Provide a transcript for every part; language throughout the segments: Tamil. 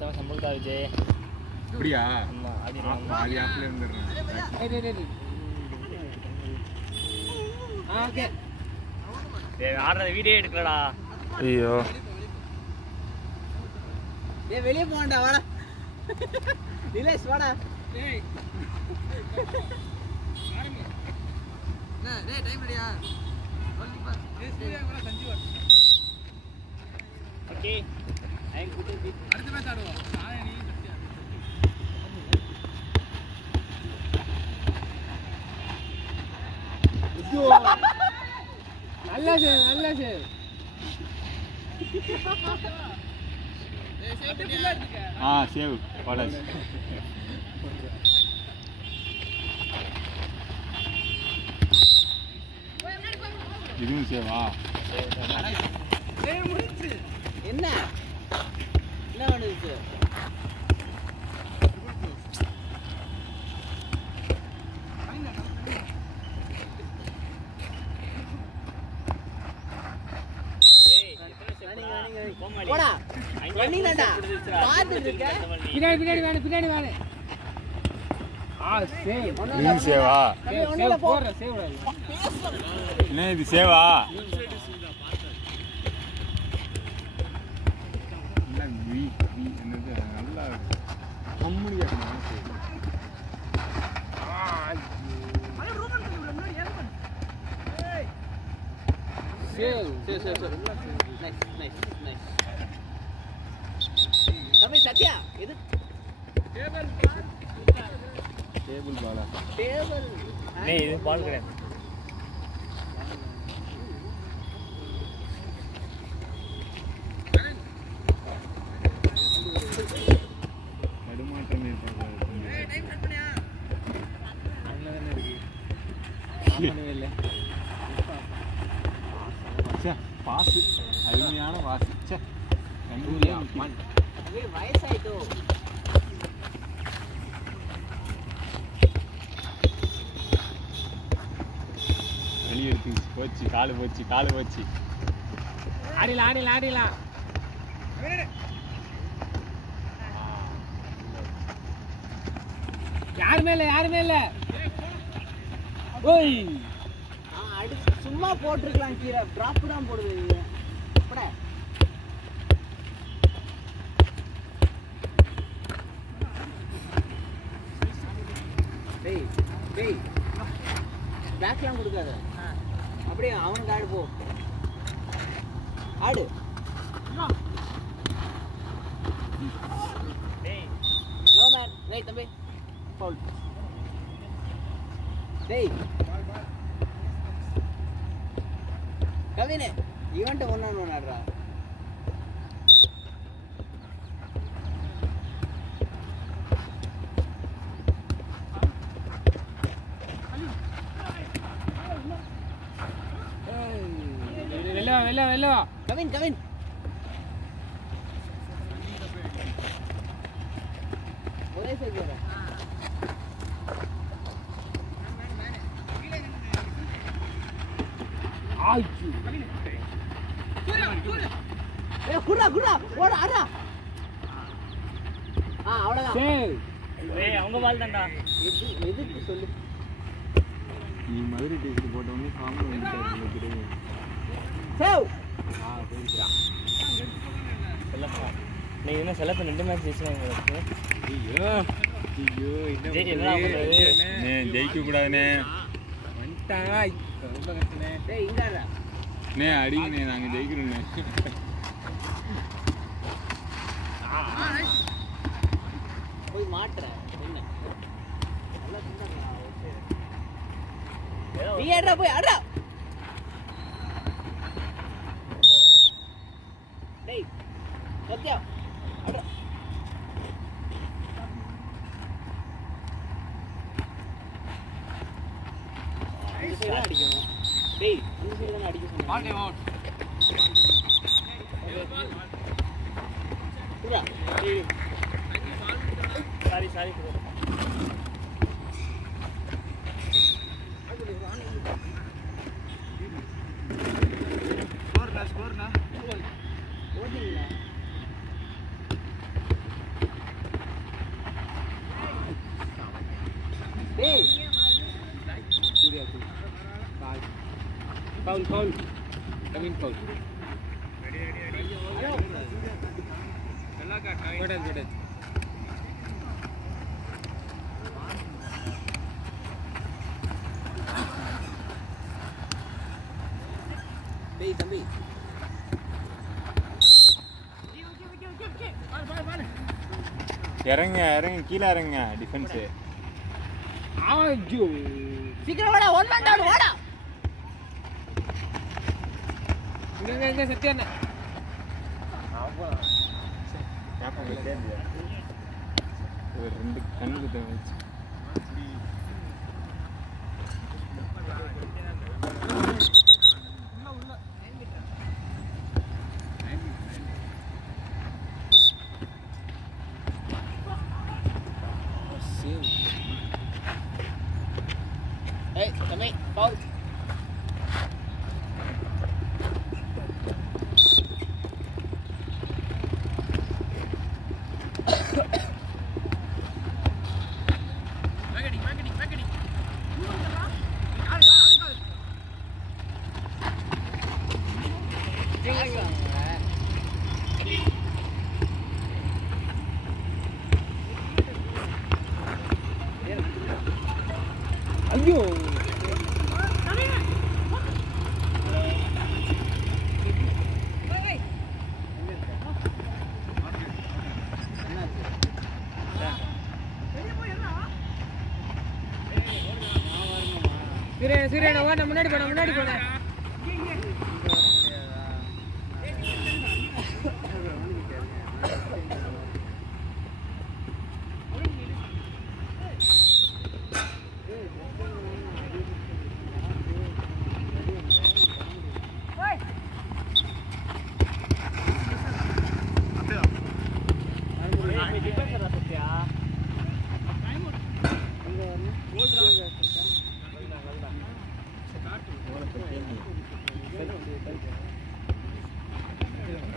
சம்பளத்தா விஜய் அப்படியா? ஆமா அப்படி பாதி ஆப்ல இருந்துறேன். ஓகே டேய் ஆடுற வீடியோ எடுக்கலடா. ஐயோ டேய் வெளிய போடா வாடா. ரிலாக்ஸ் வாடா. டேய் பாருங்க. டேய் டைம் ரெடியா? Only boss. டேய் சூர்யா கூட சஞ்சு வா. Okay I am good with அடுத்த மேட்ச் ஆடுவோம். நான் நீ சத்யா. ஐயோ நல்ல சேவ் நல்ல சேவ். சேவ் பாலாஜ். இதுவும் சேவா? என்ன என்ன பண்ணுது? போடா பண்ணிடா பாத்துட்டு இருக்க. பின்னாடி வாணே பின்னாடி வாணே. சேவ் இதுவும் சேவா? சேவ் போற சேவ் என்ன இது சேவா? என்னது நல்லா கம்முனியா save save save save. Nice nice nice. தம்பி சத்யா இது டேபிள் பாலா. டேபிள் டேய் இது பால் கிடையாது. நடுமாற்றம் பாசு அருமையான பாசு. வயசாயிட்டோ. வெளியே எடுத்து போச்சு. காலு போச்சு காலு போச்சு. ஆடிலாம் ஆடிலாம் ஆடிலாம். யாருமே இல்ல ஓய் அடிச்சு சும்மா போட்டுருக்கலாம். கீரை டிராப் தான் போடுவீங்க. அப்பட டேய் டேய் பேக்லாம் கொடுக்காத. அப்படியே அவனுக்கு ஆடு போ. ஆடு நோ மேன். டேய் தம்பி ஃபவுல். டேய் கவினே இவன்ட்ட ஒன்னு ஆடுறா. வெல்ல கவின் கவின் ஒரே சைடு வர. ஆய்ச்சு ஏய் குடா ஓட அடா. அவ்வளவுதான். ஏய் அவங்க பால் தான்டா. எதுக்கு சொல்லு. நீ மதுரை டீஷர்ட் போட்ட உடனே ஃபார்ம்ல வந்துட்டாரு. சேவ் போயிடுறா. செல்லப்பா நீ என்ன செல்லப்ப 2 மேட்ச் ஜெயிச்சாங்க உங்களுக்கு. ஐயோ என்ன பண்றது? ஜெயிக்க கூடாதுனே வந்துட்டாங்க. ரொம்ப கஷ்டமே. டேய் இங்கடா நே அடிங்கனே நாங்க ஜெயிக்கிறோம்னே. போய் மாட்ற என்ன நல்லா சொன்னாங்க. நீ ஏடா போய் அடா. டேய் சத்யா அடா. அடிக்கணும். டேய் இந்த சைடு தான் அடிக்க சொன்னேன். Ball time out. புரா டேய் சாரி ப்ரோ. ஸ்கோர்னா ஓடிங்களா. Foul. Come in foul. Good. தம்பி இறங்க கீழே இறங்க டிஃபென்ஸ். ஆஜோ சீக்கிரம் வாடா, ஒன் மேன் டவுன் வாடா. இங்க சத்யாண்ணா ஒரு 2 கண்ணுக்கு தேவைச்சு. Hey, kami, foul. ஐயோ சீரேன வா, நான் முன்னாடி போன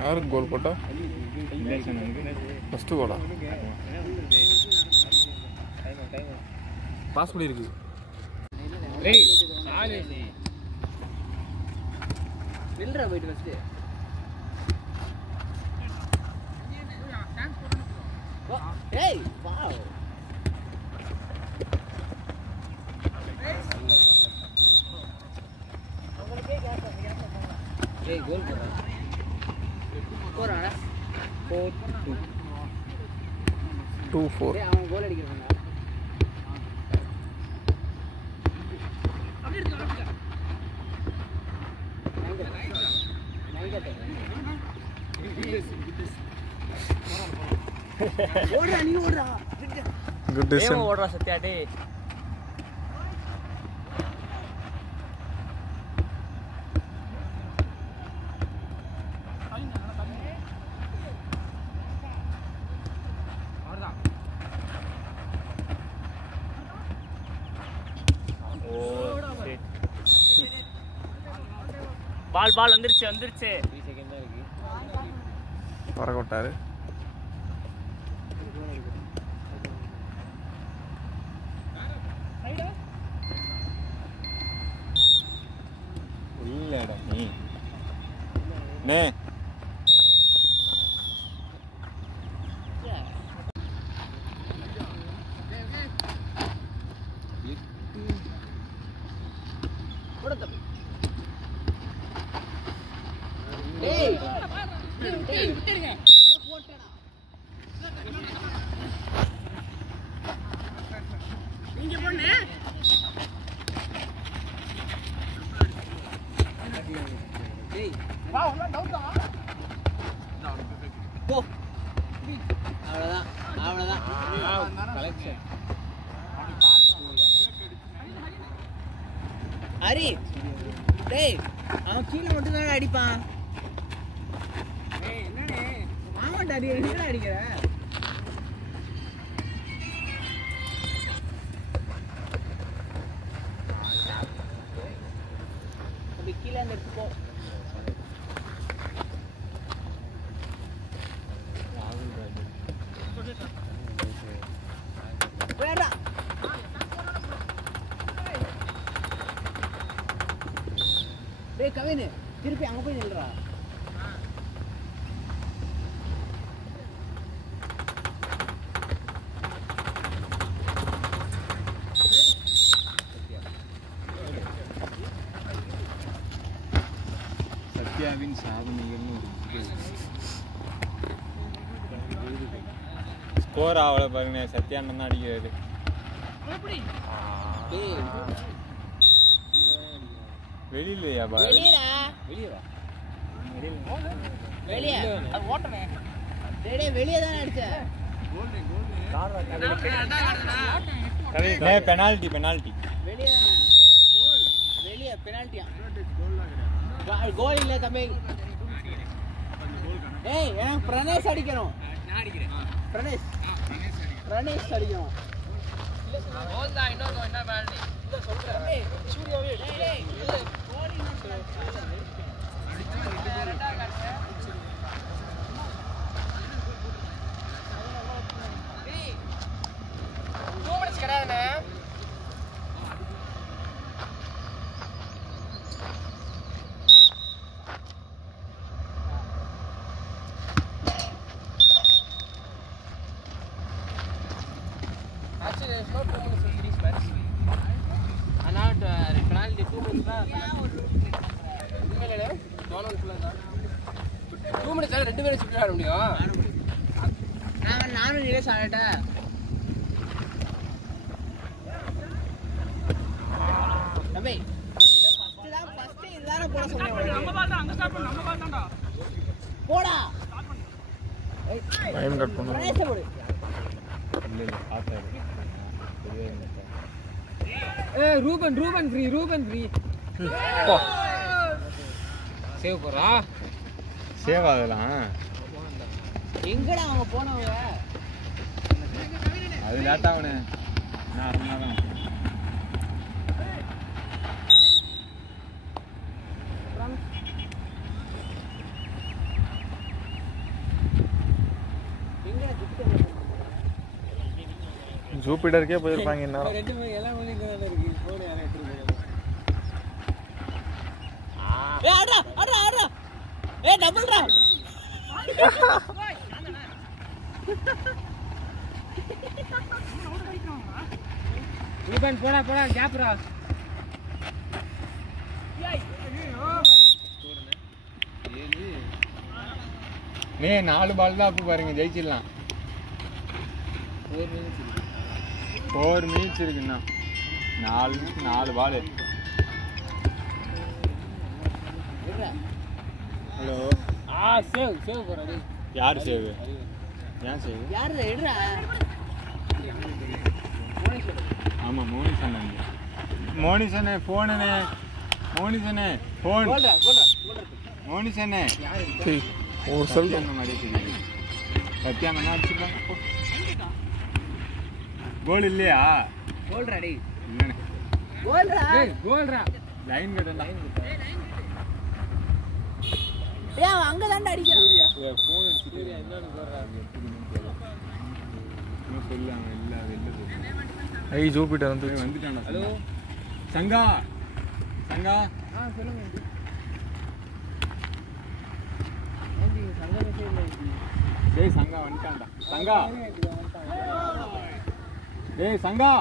யாருக்கு கோல் போட்டா? First Cola? பாஸ் பண்ணி இருக்கு. ஏய் சாலே நில்றா போய்ட்டு ஃபர்ஸ்ட். ஏய் வாவ். ஏய் கோல் போறா 2-4. ஏய் அவன் கோல் அடிக்கிறான். ஓடுறா நீ ஓடுறா. Good decision. ஓடுறா சத்யா டே. பால் வந்துருச்சு 3 செகண்ட் தான் இருக்கு. பறக்க விட்டாரு. இல்லடா நீ நே ஏய் ஏய் விட்டுடுங்க. உன போட்டடா. இங்க போண்ணே. ஏய் வா உள்ள டவுட்டா. போ. அவ்வளவுதான். கலெக்ஷன். ஹரி டேய் அவன் கீழ மட்டும் தான் அடிப்பான். ஏய் என்னடே ஆமாடா நீ என்னடா அடிக்கிற? அப்படி கீழ அந்த எடுத்து போ. வேடா டேய் ஏய் கவின் திருப்பி அங்க போய் நில்றா. சத்யாவின் சாதனைகள்னு ஸ்கோர் ஆகல பாருங்க. சத்யா அண்ணன் தான் அடிக்கிறாரு. வெளியிலையா பாரு? வெளியடா. வெளியே வா. வெளிய. அது ஓட்டனே. டேய் வெளிய தான அடிச்ச. டேய் பெனால்டி பெனால்டி. வெளிய தான. வெளிய பெனால்டியா. கோல் இல்ல தம்பி. ஏய் எனக்கு பிரணேஷ் அடிக்கணும். நான் அடிக்கிறேன். பிரணேஷ் அடிக்கணும். கோல் தான் இன்னொரு என்ன பெனால்டி. இல்ல சொல்றேன். ஏய் சூர்யாவே டேய் இல்ல கோல் இன்னொரு பெனால்டி. ரெண்டா காட்டு. ஏய் 2 minutes கரானே. Actually, it's not 2 minutes in series match. And not penalty 2 minutes da. இல்ல டோனல் ஃபுல்லா தான். 2 minutes ல 2 பேரை சுத்தி ஆட முடியும். நானும் ரிலீஸ் ஆயிட்டேன். தம்பி இத ஃபர்ஸ்ட் இதான போட சொன்னேன். நம்ம பால் தான் அங்க ஸ்டார்ட் பண்ணு. நம்ம பால் தான்டா. போடா. டைம் கட் பண்ணு. பிரேஸ் போடு. இல்ல ஆத்தாரு. ரூபன் ஃப்ரீ சேவ் போறா. சேவ் ஆகலாம். எங்கடா அவங்க போனவங்க? அது லேட் ஆவனே. நான் அறனாதான். ஜூபிட்டருக்கே போயிருப்பாங்க. என்ன ரெண்டு பேரும் எல்லாம் ஒண்ணு இங்க இருக்கு. போன் யாரோ எடுத்து போறாங்க. ஏய் ஆடுறா. ஏய் டபுள்ரா. ரூபன் போடா கேப்ரா. நீ 4 பால் தான் அப்ப பாருங்க ஜெயிச்சிடலாம். 4 மினிட்ஸ் இருக்குண்ணா. 4 பால். ஹலோ. சேவ் போறா டேய். யார் சேவ்? ஏன் சேவ்? யாரு எடுறா? ஆமா மோனிசன். மோனிசனே போனனே. மோனிசனே போன். கோல்ரா. மோனிசனே. யாரு? ஒரு சொல்ல அந்த மாதிரி தெரியுது. சத்யாங்க அடிச்சுட்டாங்க. கோல் இல்லையா? கோல்ரா டேய். இல்லனே. கோல்ரா. லைன் கட்டல. ஏய் அங்க தான்டா அடிக்கறான். ஏய் போன் அடிச்சிட்டு என்னன்னு சொல்றாங்க. என்ன சொல்லாங்க இல்ல வெல்ல. ஐ ஜூபிட்டர் வந்துட்டான்டா. ஹலோ சங்கா. சொல்லுங்க. சங்கா மெசேஜ் இல்ல. டேய் சங்கா வந்துட்டான்டா. டேய் சங்கா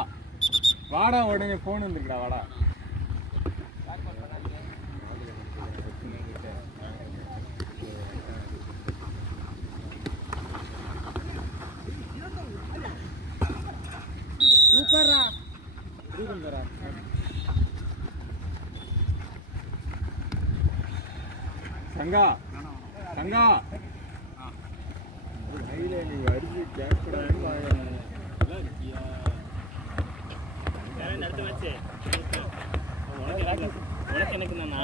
வாடா உடனே போன் வந்துருக்குடா வாடா. சூப்பர்ரா. சங்கா நீ வருது கேட்கக்கூடாதுன்னு வாங்க. அடுத்த மேட்ச் உனக்கு எனக்கு தானா?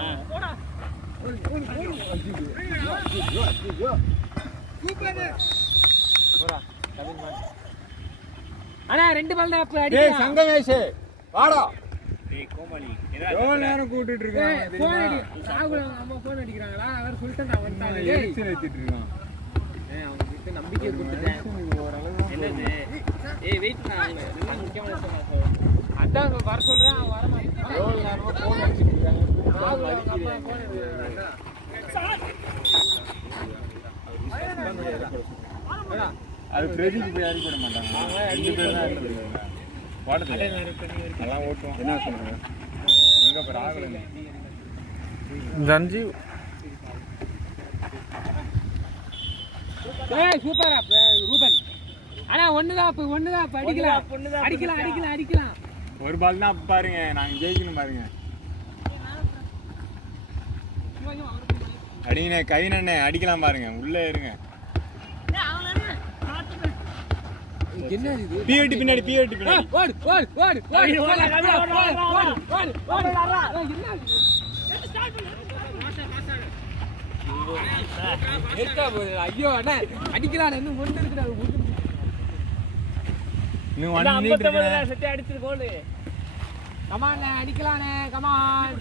அண்ணா 2 பால் தான் அப்ப அடி. டேய் சங்கமேஷ் வாடா. டேய் கோமாளி எவ்வளவு நேரம் கூட்டிட்டு இருக்கான் போன் அடி. ராகுல் அம்மா போன் அடிக்கறாங்களா? அவர் சொல்லிட்டேன் வந்துட்டாங்க. எரிச்சல் ஏத்திட்டு இருக்கான். அவங்க கிட்ட நம்பிக்கை கொடுத்துட்டேன். என்னது? ஏய் வெயிட் பண்ணாங்க. இன்னும் முக்கியமான விஷயம் அதான் வர சொல்றேன். வர மாட்டேன். எவ்வளவு நேரமா போன் அடிச்சிட்டு இருக்காங்க. அது பிரதீப் போய் யாரும் போட மாட்டாங்க. 2 பேர் தான் இருக்காங்க. வாடத்துல எல்லாம் ஓட்டுவோம். என்ன சொல்லுங்க? எங்க போற ஆகல. ரஞ்சிவ் ஏய் சூப்பரா ரூபன். ஆனா ஒண்ணுதான் அடிக்கலாம். ஒரு பால் தான் பாருங்க. நாங்க ஜெயிக்கணும் பாருங்க. அடிங்கண்ணே கைனண்ணே அடிக்கலாம் பாருங்க. உள்ளே இருங்க. என்ன இது? பிஏடி பின்னாடி ஓடு. ஐயோ அண்ணா அடிக்கலாம் இன்னும் ஒண்ணு இருக்குடா. இன்னும் 1 மினிட் இருக்கு. செட்டை அடிச்சிரு கோல். Come on அடிக்கலானே come on.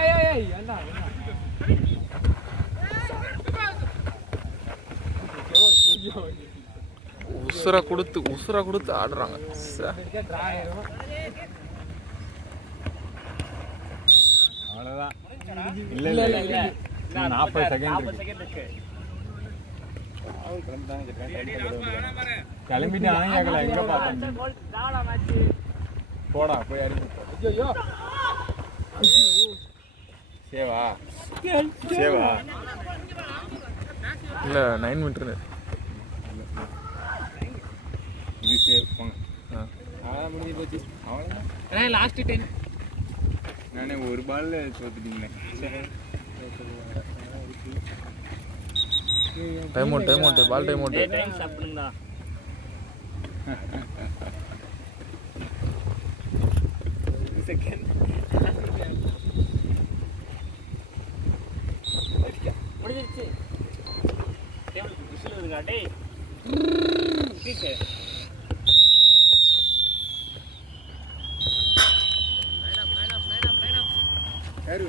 ஏய் ஏண்டா உசுரை கொடுத்து ஆடுறாங்க. அவ்வளவுதான். இல்ல 40 செகண்ட் இருக்கு. கிளம்பிட்டு ஆகல எங்க பாத்தோம். போடா போய் அடிச்சு. ஐயோ சேவா இல்ல 9 மீட்டர் இது சேவ் போங்க. அவ்வளவுதான் முடிஞ்சு போச்சு. அவ்வளவுதான். அண்ணா லாஸ்ட் 10. நானே ஒரு பால்ல தோத்துட்டீங்களே. Time out ball time out. Time சாப்பிடுங்கடா. செகண்ட் முடிஞ்சிருச்சு. டேபிள் விசில் வருங்க டேய். யாரு